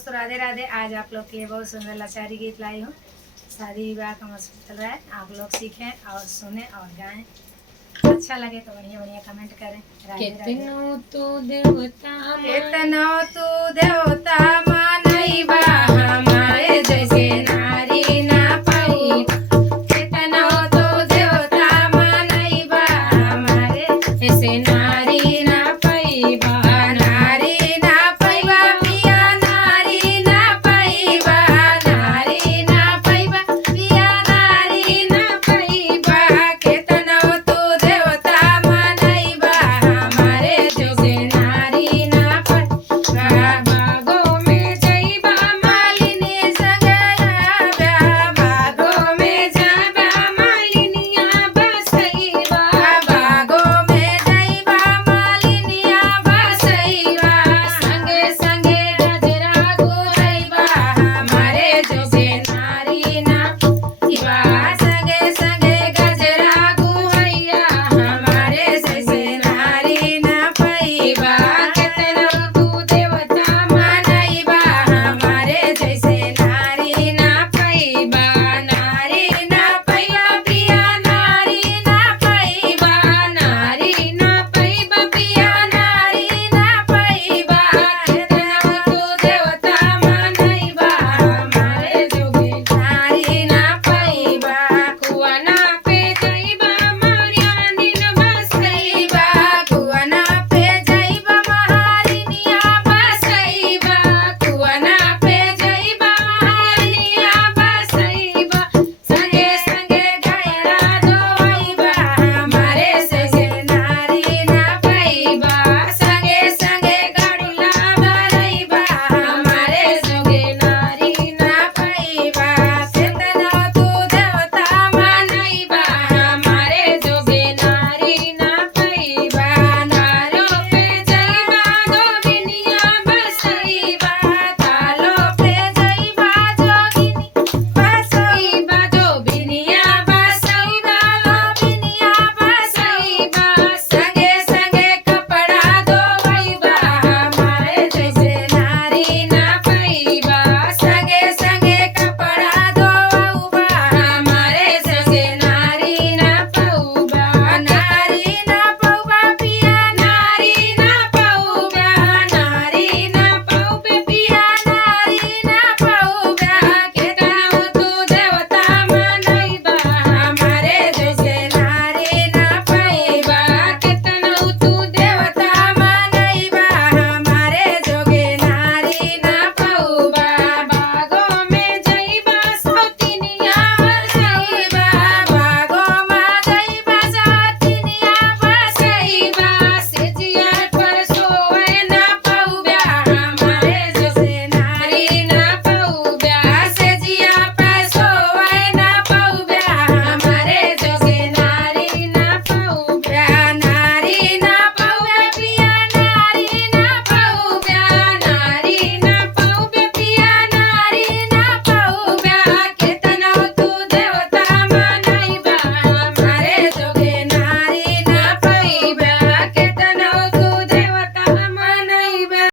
दोस्तों राधे राधे। आज आप लोग के लिए बहुत सुंदर लाचारी गीत लाई हूँ। शादी विवाह का मौसम चल रहा है, आप लोग सीखें और सुने और गाएं। अच्छा लगे तो बढ़िया बढ़िया कमेंट करें। राधे राधे। केतनो तो देवता केतनो तू देवता